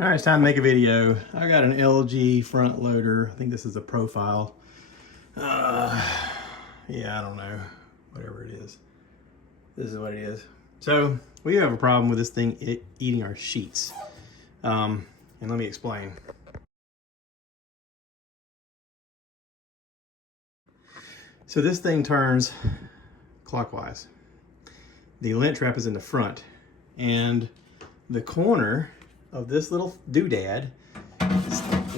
All right, it's time to make a video. I got an LG front loader. I think this is a profile. Yeah, I don't know, whatever it is. This is what it is. So we have a problem with this thing eating our sheets. And let me explain. So this thing turns clockwise. The lint trap is in the front, and the corner of this little doodad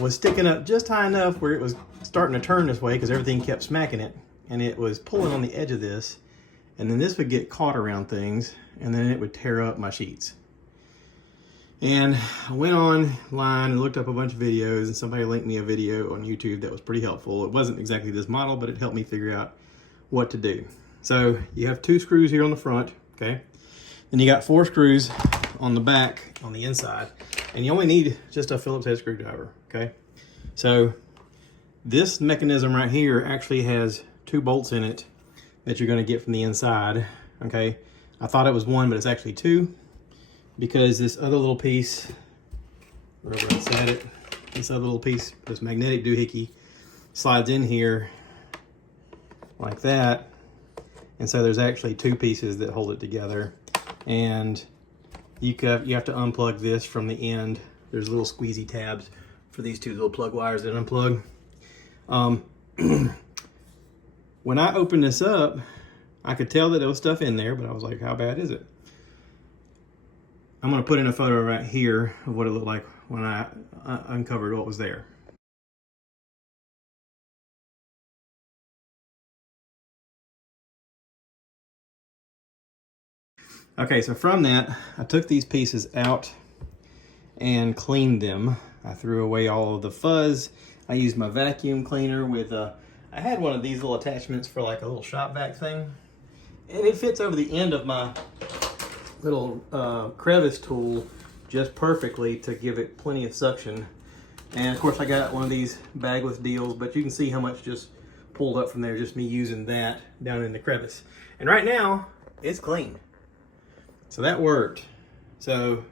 was sticking up just high enough where it was starting to turn this way because everything kept smacking it, and it was pulling on the edge of this, and then this would get caught around things, and then it would tear up my sheets. And I went online and looked up a bunch of videos, and somebody linked me a video on YouTube that was pretty helpful. It wasn't exactly this model, but it helped me figure out what to do. So you have 2 screws here on the front, okay? Then you got 4 screws on the back, on the inside, and you only need just a Phillips head screwdriver, okay? So this mechanism right here actually has 2 bolts in it that you're gonna get from the inside, okay? I thought it was 1, but it's actually 2, because this other little piece, wherever I set it, this other little piece, this magnetic doohickey, slides in here like that. And so there's actually 2 pieces that hold it together. And you have to unplug this from the end. There's little squeezy tabs for these 2 little plug wires that unplug. When I opened this up, I could tell that there was stuff in there, but I was like, how bad is it? I'm gonna put in a photo right here of what it looked like when I uncovered what was there. Okay, so from that, I took these pieces out and cleaned them. I threw away all of the fuzz. I used my vacuum cleaner with I had one of these little attachments for like a little shop vac thing. And it fits over the end of my little crevice tool just perfectly to give it plenty of suction. And of course I got one of these bagless deals, but you can see how much just pulled up from there, just me using that down in the crevice. And right now, it's clean. So that worked. So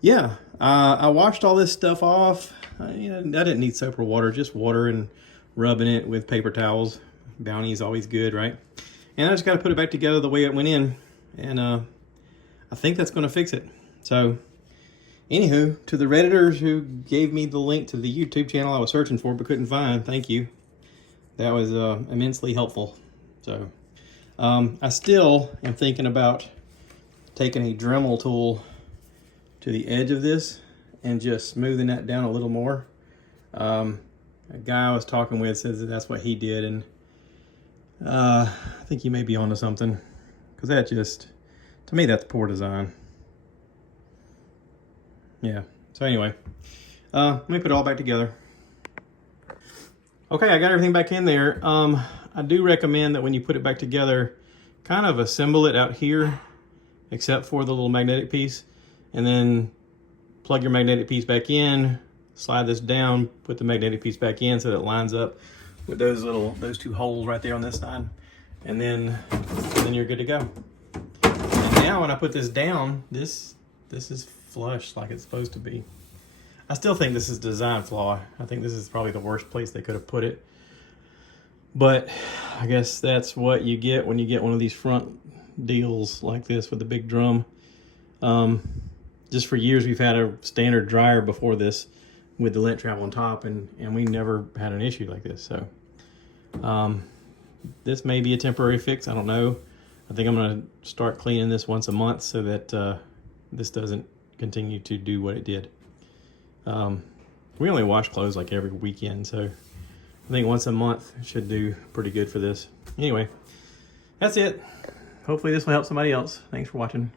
yeah, I washed all this stuff off. I didn't need soap or water, just water and rubbing it with paper towels. Bounty is always good, right? And I just got to put it back together the way it went in. And I think that's going to fix it. So anywho, to the Redditors who gave me the link to the YouTube channel I was searching for but couldn't find, thank you. That was immensely helpful. So I still am thinking about taking a Dremel tool to the edge of this and just smoothing that down a little more. A guy I was talking with says that that's what he did, and I think he may be onto something, because that just, to me, that's poor design. Yeah, so anyway, let me put it all back together. Okay, I got everything back in there. I do recommend that when you put it back together, kind of assemble it out here, except for the little magnetic piece, and then plug your magnetic piece back in, slide this down, put the magnetic piece back in so that it lines up with those 2 holes right there on this side, and then you're good to go. And now when I put this down, this is flush like it's supposed to be. I still think this is a design flaw. I think this is probably the worst place they could have put it, but I guess that's what you get when you get one of these front deals like this with a big drum. Just for years we've had a standard dryer before this with the lint trap on top, and we never had an issue like this. So this may be a temporary fix, I don't know. I think I'm gonna start cleaning this once a month so that this doesn't continue to do what it did. We only wash clothes like every weekend, so I think once a month should do pretty good for this. Anyway, that's it. Hopefully this will help somebody else. Thanks for watching.